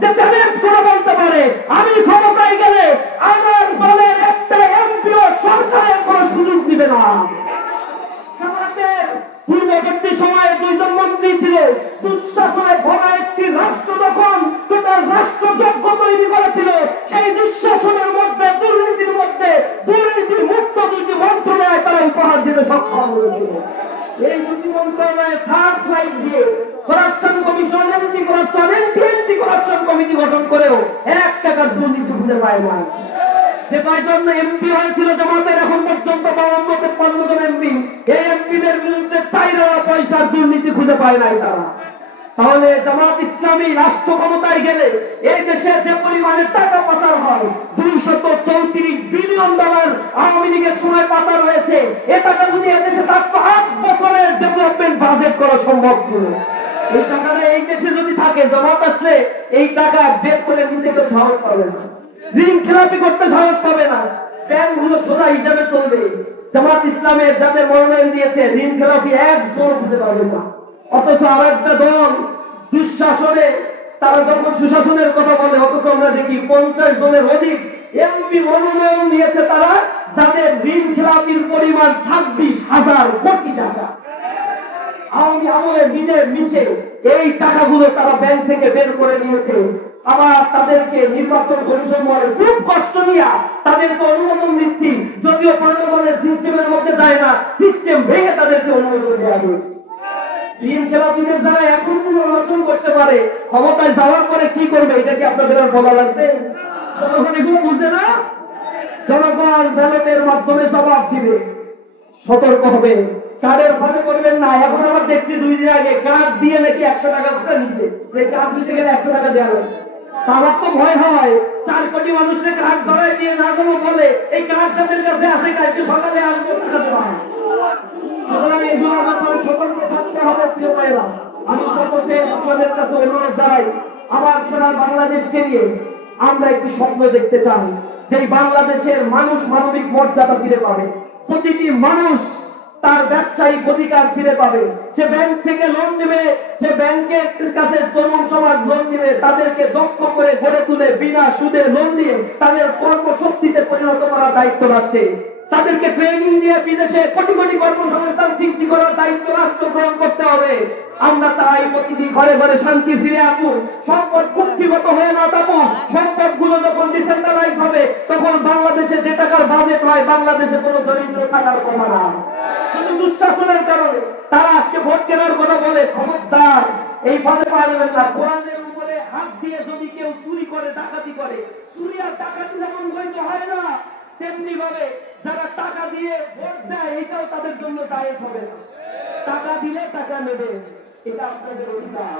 যে চ্যালেঞ্জ করে বলতে পারে আমি ক্ষমতায় গেলে আমার দলের একটা এমপিও সরকারের কোনো সুযোগ দিবে না। পূর্ববর্তী সময়ে দুইজন মন্ত্রী ছিল, দুঃশাসনে ভরা একটি রাষ্ট্র যখন তার রাষ্ট্রযজ্ঞ তৈরি করেছিল, সেই দুঃশাসনের মধ্যে দুর্নীতির মধ্যে দুর্নীতি মুক্ত দুটি মন্ত্রণালয় তারা উপহার দিতে সক্ষম হয়েছিল। এই দুটি মন্ত্রণালয়ে থার্ড লাইন দিয়ে corruption commission, anti corruption committee গঠন করেও 1 টাকার দুর্নীতি খুঁজে পায় না। যে কয়জন এমপি হয়েছিল জামাতের এখন পর্যন্ত 52-53 জন এমপি, এই এমপিদের বিরুদ্ধে 4 পয়সার দুর্নীতি খুঁজে পায় নাই তারা। তাহলে জামাত ইসলামী রাষ্ট্র ক্ষমতায় গেলে এই দেশে যে পরিমাণে টাকা পাচার হয়, $234 বিলিয়ন আওয়ামী লীগের সময় পাচার হয়েছে, এ টাকা যদি এদেশে থাকতো 8 বছরের ডেভেলপমেন্ট বাজেট করা সম্ভব ছিল। এই টাকাটা এই দেশে যদি থাকে, জামাত আসলে এই টাকা বের করে নিতে কেউ সাহস পাবে না, ঋণ খেলাপি করতে সাহস পাবে না, ব্যাংকগুলো সোজা হিসাবে চলবে। জামাত ইসলামের যাদের মনোনয়ন দিয়েছে ঋণ খেলাপি একজন বুঝতে পারবে না। অথচ আর একটা দল দুঃশাসনে তারা যখন সুশাসনের কথা বলে, অথচ আমরা দেখি 50 জনের অধিক এমপি মনোনয়ন দিয়েছে তারা, যাদের ঋণ খেলাপির পরিমাণ 26,000 কোটি টাকা। আওয়ামী আমলে নিজে মিশে এই টাকাগুলো তারা ব্যাংক থেকে বের করে নিয়েছে। আবার তাদেরকে নির্বাচন কমিশন খুব কষ্ট নিয়ে তাদেরকে অনুমোদন দিচ্ছি, যদিও পার্লামেন্টের সিস্টেমের মধ্যে যায় না, সিস্টেম ভেঙে তাদেরকে অনুমোদন দেওয়া হয়েছে। ঋণ খেলাপিদের যারা এখন পুনর্বাসন করতে পারে, ক্ষমতায় যাওয়ার পরে কি করবে এটা কি আপনাদের আর বলা লাগবে? জনগণ এগুলো বুঝে না। জনগণ ব্যালটের মাধ্যমে জবাব দিবে, সতর্ক হবে, কার্ডের ফাঁদে করবেন না। এখন আবার দেখছি 2 দিন আগে কার্ড দিয়ে নাকি 100 টাকা করে নিচ্ছে, সেই কার্ড দিতে গেলে 100 টাকা দেওয়া হবে। আমার তো ভয় হয় 4 কোটি মানুষের কার্ড ধরাই দিয়ে না কোনো বলে এই কার্ড যাদের কাছে আছে কালকে সকালে আসবে টাকা দেওয়া। সুতরাং এগুলো আমাদের সতর্ক থাকতে হবে। প্রিয় ভাইরা, আমি সকলকে আপনাদের কাছে অনুরোধ জানাই, আমার সোনার বাংলাদেশকে নিয়ে আমরা একটু স্বপ্ন দেখতে চাই, যে বাংলাদেশের মানুষ মানবিক মর্যাদা ফিরে পাবে, প্রতিটি মানুষ তার ব্যবসায়িক অধিকার ফিরে পাবে, সে ব্যাংক থেকে লোন নেবে, সে ব্যাংকের কাছে তরুণ সমাজ লোন নেবে, তাদেরকে দক্ষ করে গড়ে তুলে বিনা সুদে লোন দিয়ে তাদের কর্মশক্তিতে পরিণত করার দায়িত্ব রাষ্ট্রে, তাদেরকে ট্রেনিং দিয়ে বিদেশে কোটি কোটি কর্মসংস্থান সৃষ্টি করার দায়িত্ব রাষ্ট্র গ্রহণ করতে হবে। আমরা তাই প্রতিটি ঘরে ঘরে শান্তি ফিরে আসুন, সম্পদ কুক্ষিগত হয়ে না থাকুক। সম্পদগুলো যখন ডিসেন্ট্রালাইজ হবে, তখন বাংলাদেশে যে টাকার বাজেট হয়, বাংলাদেশে কোনো দরিদ্র থাকার কথা না। শুধু দুঃশাসনের কারণে তারা আজকে ভোট কেনার কথা বলে, খবরদার এই ফাঁদে পা দেবেন না। কোরআনের উপরে হাত দিয়ে যদি কেউ চুরি করে, ডাকাতি করে, চুরি আর ডাকাতি যেমন বৈধ হয় না, তেমনি ভাবে যারা টাকা দিয়ে ভোট দেয় এটাও তাদের জন্য জায়েজ হবে না। টাকা দিলে টাকা নেবে, এটা আপনাদের অধিকার।